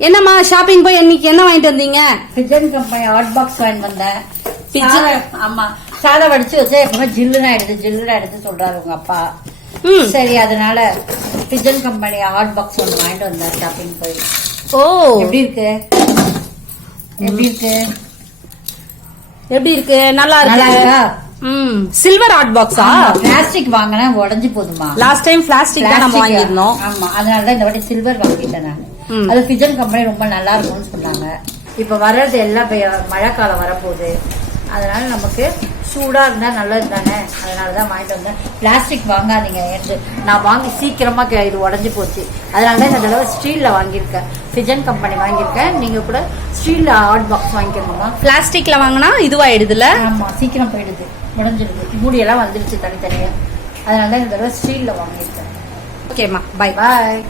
என்னம்மா ஷாப்பிங் போய் இன்னைக்கு என்ன வாங்கிட்டு வந்தீங்க? பிஜன் கம்பெனி ஹாட் பாக்ஸ் வாங்கி வந்தேன். சாதம், ஆமா சாதம் வடிச்சு வச்சா எப்பவுமே ஜில்லுன்னு ஆயிடுது ஜில்லுன்னு ஆயிடுது சொல்றாரு உங்க அப்பா. ம். சரி அதனால பிஜன் கம்பெனி ஹாட் பாக்ஸ் ஒன்று வாங்கிட்டு வந்தேன் ஷாப்பிங் போய். ஓ. எப்படி இருக்கு? எப்படி இருக்கு? எப்படி இருக்கு? நல்லா நல்லா இருக்கு? இருக்கா ம் சில்வர் ஹாட் பாக்ஸா பிளாஸ்டிக் வாங்கினா உடஞ்சு போதுமா லாஸ்ட் டைம் பிளாஸ்டிக் தான் நம்ம Plastic. வாங்கியிருந்தோம். ஆமா அதனாலதான் இந்த வாட்டி சில்வர் வாங்கிட்டேன் நான். அது பிஜன் கம்பெனி ரொம்ப நல்லா இருக்கும்னு சொன்னாங்க. இப்ப வர்றது எல்லாம் இப்ப மழைக்காலம் வரப்போகுது. அதனால நமக்கு சூடா இருந்தா நல்லது தானே? அதனாலதான் வாங்கிட்டு வந்தேன். பிளாஸ்டிக் வாங்காதீங்க. என்று நான் வாங்கி சீக்கிரமா கே- இது உடஞ்சு போச்சு. அதனாலதான் இந்த தடவை ஸ்டீல்ல வாங்கியிருக்கேன். பிஜன் கம்பெனி வாங்கியிருக்கேன். நீங்க கூட ஸ்டீல்ல ஹாட் பாக்ஸ் வாங்கிக்கணுமா பிளாஸ்டிக்ல வாங்கினா இதுவாயிடுதுல ஆமா சீக்கிரம் போயிடுது. உடஞ்சிடுது மூடியெல்லாம் வந்துருச்சு தனித்தனியா. அதனால தான் இந்த தடவை ஸ்டீல்ல வாங்கியிருக்கேன். ஓகேம்மா பை பாய்